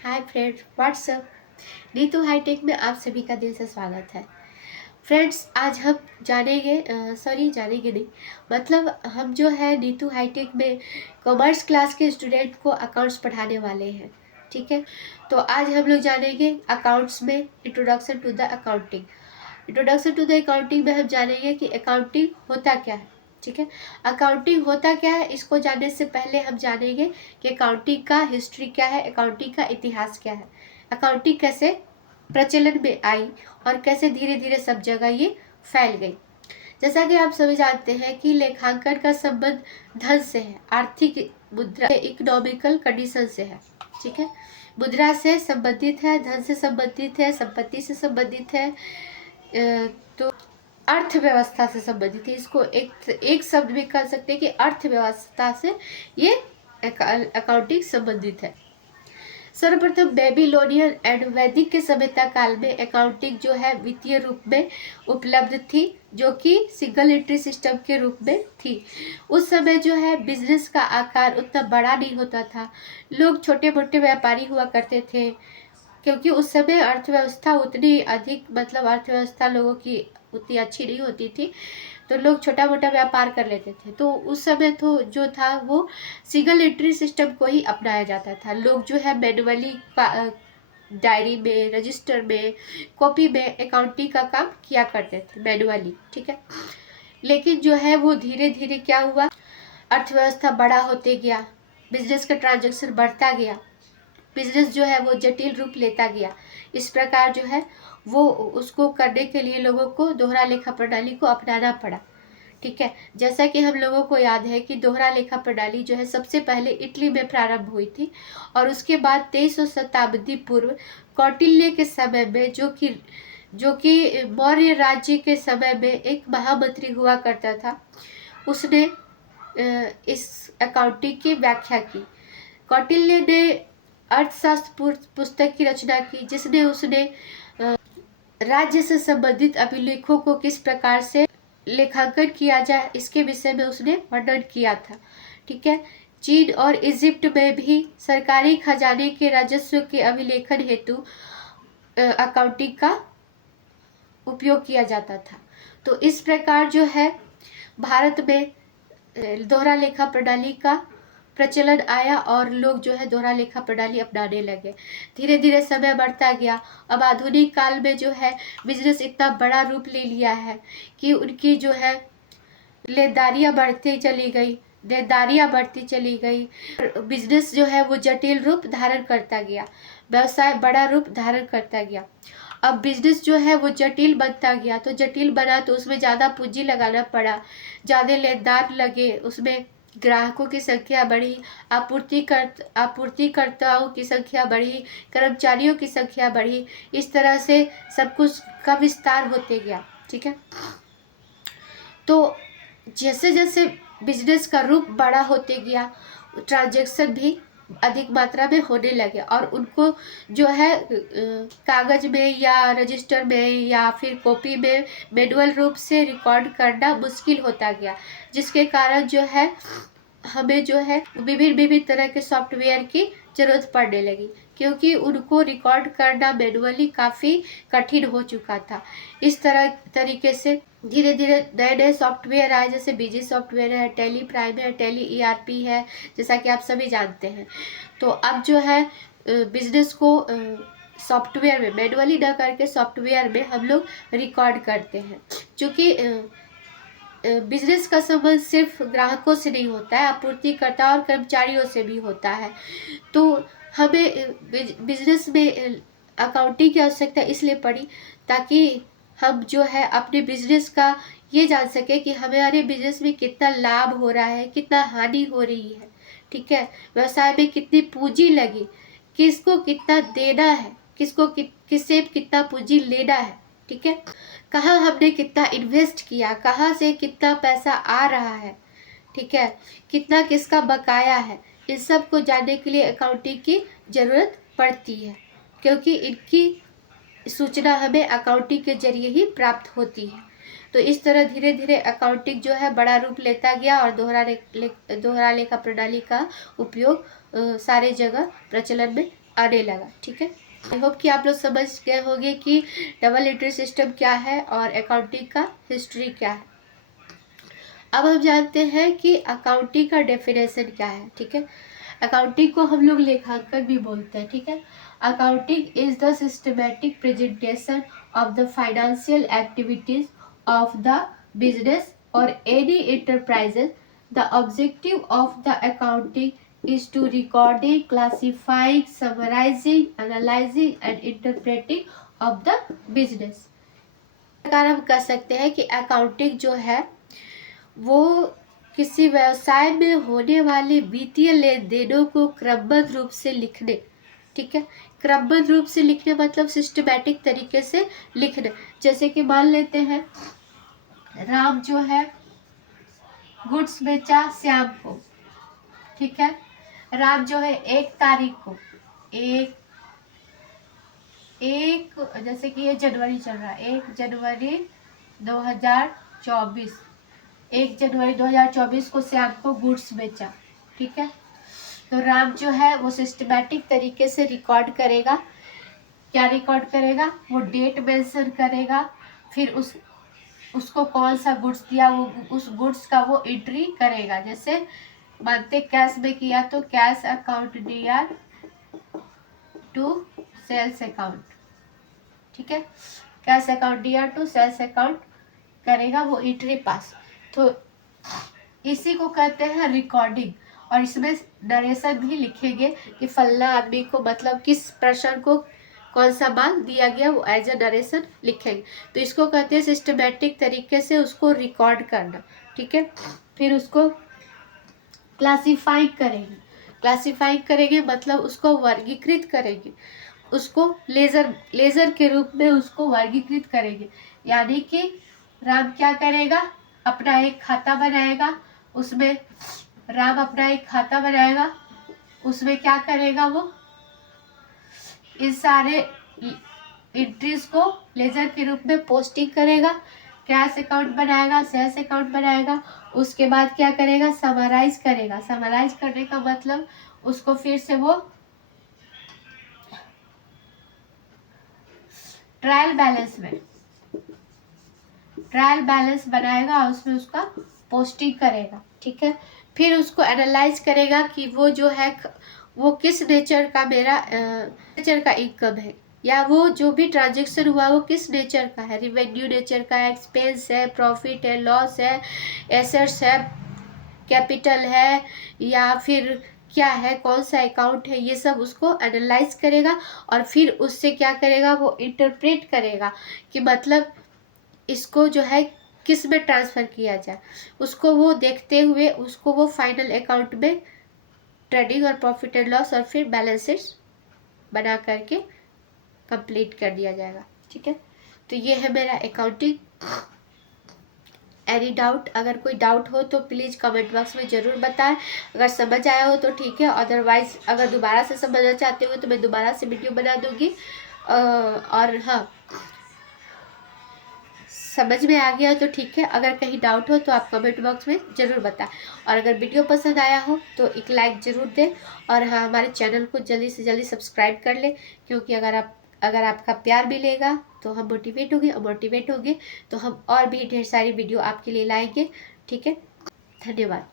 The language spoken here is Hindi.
हाय फ्रेंड्स, व्हाट्सअप। नीतू हाईटेक में आप सभी का दिल से स्वागत है। फ्रेंड्स, आज हम जानेंगे नहीं, मतलब हम जो है नीतू हाईटेक में कॉमर्स क्लास के स्टूडेंट को अकाउंट्स पढ़ाने वाले हैं। ठीक है, तो आज हम लोग जानेंगे अकाउंट्स में introduction to the accounting. Introduction to the accounting में हम जानेंगे कि अकाउंटिंग होता क्या है। ठीक है, अकाउंटिंग होता क्या है, इसको जानने से पहले हम जानेंगे कि अकाउंटिंग का हिस्ट्री क्या है, अकाउंटिंग का इतिहास क्या है, अकाउंटिंग कैसे प्रचलन में आई और कैसे धीरे धीरे सब जगह ये फैल गई। जैसा कि आप सभी जानते हैं कि लेखांकन का संबंध धन से है, आर्थिक मुद्रा इकोनॉमिकल कंडीशन से है। ठीक है, मुद्रा से संबंधित है, धन से संबंधित है, संपत्ति से संबंधित है, तो अर्थव्यवस्था से संबंधित है। इसको एक शब्द में कह सकते हैं कि अर्थव्यवस्था से ये अकाउंटिंग संबंधित है। सर्वप्रथम बेबीलोनियन एंड वैदिक के सभ्यता काल में अकाउंटिंग जो है वित्तीय रूप में उपलब्ध थी, जो कि सिंगल एंट्री सिस्टम के रूप में थी। उस समय जो है बिजनेस का आकार उतना बड़ा नहीं होता था, लोग छोटे मोटे व्यापारी हुआ करते थे, क्योंकि उस समय अर्थव्यवस्था उतनी अधिक, मतलब अर्थव्यवस्था लोगों की उतनी अच्छी नहीं होती थी, तो लोग छोटा मोटा व्यापार कर लेते थे। तो उस समय तो जो था वो सिंगल एंट्री सिस्टम को ही अपनाया जाता था। लोग जो है मैनुअली डायरी में, रजिस्टर में, कॉपी में अकाउंटिंग का काम किया करते थे मैनुअली। ठीक है, लेकिन जो है वो धीरे धीरे क्या हुआ, अर्थव्यवस्था बड़ा होते गया, बिजनेस का ट्रांजेक्शन बढ़ता गया, बिजनेस जो है वो जटिल रूप लेता गया। इस प्रकार जो है वो उसको करने के लिए लोगों को दोहरा लेखा प्रणाली को अपनाना पड़ा। ठीक है, जैसा कि हम लोगों को याद है कि दोहरा लेखा प्रणाली जो है सबसे पहले इटली में प्रारंभ हुई थी, और उसके बाद 23वीं शताब्दी पूर्व कौटिल्य के समय में, जो कि मौर्य राज्य के समय में एक महामंत्री हुआ करता था, उसने इस अकाउंटिंग की व्याख्या की। कौटिल्य ने अर्थशास्त्र पुस्तक की रचना की, जिसने उसने राज्य से संबंधित अभिलेखों को किस प्रकार से लेखांकन किया जाए इसके विषय में उसने वर्णन किया था। ठीक है, चीन और इजिप्ट में भी सरकारी खजाने के राजस्व के अभिलेखन हेतु अकाउंटिंग का उपयोग किया जाता था। तो इस प्रकार जो है भारत में दोहरा लेखा प्रणाली का प्रचलन आया और लोग जो है दोहरा लेखा प्रणाली अपनाने लगे। धीरे धीरे समय बढ़ता गया। अब आधुनिक काल में जो है बिजनेस इतना बड़ा रूप ले लिया है कि उनकी जो है लेनदारियां बढ़ती चली गई, देनदारियां बढ़ती चली गई, बिजनेस जो है वो जटिल रूप धारण करता गया, व्यवसाय बड़ा रूप धारण करता गया। अब बिजनेस जो है वो जटिल बनता गया, तो जटिल बना तो उसमें ज़्यादा पूंजी लगाना पड़ा, ज़्यादा लेनदार लगे, उसमें ग्राहकों की संख्या बढ़ी, आपूर्तिकर्ताओं की संख्या बढ़ी, कर्मचारियों की संख्या बढ़ी, इस तरह से सब कुछ का विस्तार होते गया। ठीक है, तो जैसे जैसे बिजनेस का रूप बड़ा होते गया, ट्रांजैक्शन भी अधिक मात्रा में होने लगे, और उनको जो है कागज में या रजिस्टर में या फिर कॉपी में मैनुअल रूप से रिकॉर्ड करना मुश्किल होता गया, जिसके कारण जो है हमें जो है विभिन्न विभिन्न तरह के सॉफ्टवेयर की जरूरत पड़ने लगी, क्योंकि उनको रिकॉर्ड करना मैनुअली काफ़ी कठिन हो चुका था। इस तरीके से धीरे धीरे नए नए सॉफ्टवेयर आए, जैसे बीजी सॉफ्टवेयर है, टैली प्राइम है, टैली ईआरपी है, जैसा कि आप सभी जानते हैं। तो अब जो है बिजनेस को सॉफ्टवेयर में मैनुअली न करके सॉफ्टवेयर में हम लोग रिकॉर्ड करते हैं, क्योंकि बिजनेस का संबंध सिर्फ ग्राहकों से नहीं होता है, आपूर्तिकर्ता और कर्मचारियों से भी होता है। तो हमें बिजनेस में अकाउंटिंग की आवश्यकता इसलिए पड़ी ताकि हम जो है अपने बिजनेस का ये जान सके कि हमारे बिजनेस में कितना लाभ हो रहा है, कितना हानि हो रही है। ठीक है, व्यवसाय में कितनी पूंजी लगी, किसको कितना देना है, किससे कितना पूंजी लेना है। ठीक है, कहाँ हमने कितना इन्वेस्ट किया, कहाँ से कितना पैसा आ रहा है, ठीक है, कितना किसका बकाया है, इन सब को जानने के लिए अकाउंटिंग की ज़रूरत पड़ती है, क्योंकि इनकी सूचना हमें अकाउंटिंग के जरिए ही प्राप्त होती है। तो इस तरह धीरे धीरे अकाउंटिंग जो है बड़ा रूप लेता गया और दोहरा लेखा प्रणाली का उपयोग सारे जगह प्रचलन में आने लगा। ठीक है, आई होप कि आप लोग समझ गए होंगे कि डबल एंट्री सिस्टम क्या है और अकाउंटिंग का हिस्ट्री क्या है। अब हम जानते हैं कि अकाउंटिंग का डेफिनेशन क्या है। ठीक है, अकाउंटिंग को हम लोग लेखांकन भी बोलते हैं। ठीक है, accounting is the systematic presentation of the financial activities of the business और any enterprises. The objective of the accounting is to recording, classifying, summarizing, analyzing and interpreting of the business. प्रकार हम कह सकते हैं कि अकाउंटिंग जो है वो किसी व्यवसाय में होने वाले वित्तीय लेन देनों को क्रमबद्ध रूप से लिखने। ठीक है, क्रमबद्ध रूप से लिखने मतलब सिस्टमैटिक तरीके से लिखने। जैसे कि मान लेते हैं राम जो है गुड्स बेचा श्याम को। ठीक है, राम जो है 1 तारीख को एक जैसे कि ये जनवरी चल रहा है, 1 जनवरी 2024, 1 जनवरी 2024 को श्याम को गुड्स बेचा। ठीक है, तो राम जो है वो सिस्टमैटिक तरीके से रिकॉर्ड करेगा। क्या रिकॉर्ड करेगा? वो डेट मेंशन करेगा, फिर उसको कौन सा गुड्स दिया वो उस गुड्स का वो एंट्री करेगा। जैसे मानते कैश में किया तो कैश अकाउंट दिया टू सेल्स अकाउंट। ठीक है, कैश अकाउंट दिया टू सेल्स अकाउंट करेगा वो एंट्री पास। तो इसी को कहते हैं रिकॉर्डिंग। और इसमें नरेशन भी लिखेंगे कि फलना आदमी को मतलब किस पर्सन को कौन सा माल दिया गया, वो एज ए नरेशन लिखेंगे। तो इसको कहते हैं सिस्टमैटिक तरीके से उसको रिकॉर्ड करना। ठीक है, फिर उसको क्लासीफाई करेंगे। क्लासीफाई करेंगे मतलब उसको वर्गीकृत करेंगे, उसको लेजर के रूप में उसको वर्गीकृत करेंगे। यानी कि राम क्या करेगा? अपना एक खाता बनाएगा, उसमें राम अपना एक खाता बनाएगा, उसमें क्या करेगा? वो इन सारे एंट्रीज को लेजर के रूप में पोस्टिंग करेगा, कैश अकाउंट बनाएगा, सेल्स अकाउंट बनाएगा। उसके बाद क्या करेगा? समराइज करेगा। समराइज करने का मतलब उसको फिर से वो ट्रायल बैलेंस बनाएगा और उसमें उसका पोस्टिंग करेगा। ठीक है, फिर उसको एनालाइज करेगा कि वो जो है वो किस नेचर का नेचर का इनकम है, या वो जो भी ट्रांजेक्शन हुआ वो किस नेचर का है, रिवेन्यू नेचर का है, एक्सपेंस है, प्रॉफिट है, लॉस है, एसेट्स है, कैपिटल है, या फिर क्या है, कौन सा अकाउंट है, ये सब उसको एनालाइज करेगा। और फिर उससे क्या करेगा? वो इंटरप्रेट करेगा कि मतलब इसको जो है किस में ट्रांसफ़र किया जाए। उसको वो देखते हुए उसको वो फाइनल अकाउंट में ट्रेडिंग और प्रॉफिट एंड लॉस और फिर बैलेंस शीट बना करके कंप्लीट कर दिया जाएगा। ठीक है, तो ये है मेरा अकाउंटिंग। Any doubt? अगर कोई डाउट हो तो प्लीज़ कमेंट बॉक्स में ज़रूर बताएं। अगर समझ आया हो तो ठीक है, अदरवाइज अगर दोबारा से समझना चाहते हो तो मैं दोबारा से वीडियो बना दूँगी। और हाँ, समझ में आ गया तो ठीक है, अगर कहीं डाउट हो तो आप कमेंट बॉक्स में ज़रूर बताएं। और अगर वीडियो पसंद आया हो तो एक लाइक ज़रूर दें। और हाँ, हमारे चैनल को जल्दी से जल्दी सब्सक्राइब कर लें, क्योंकि अगर आपका प्यार मिलेगा तो हम मोटिवेट होंगे तो हम और भी ढेर सारी वीडियो आपके लिए लाएंगे। ठीक है, धन्यवाद।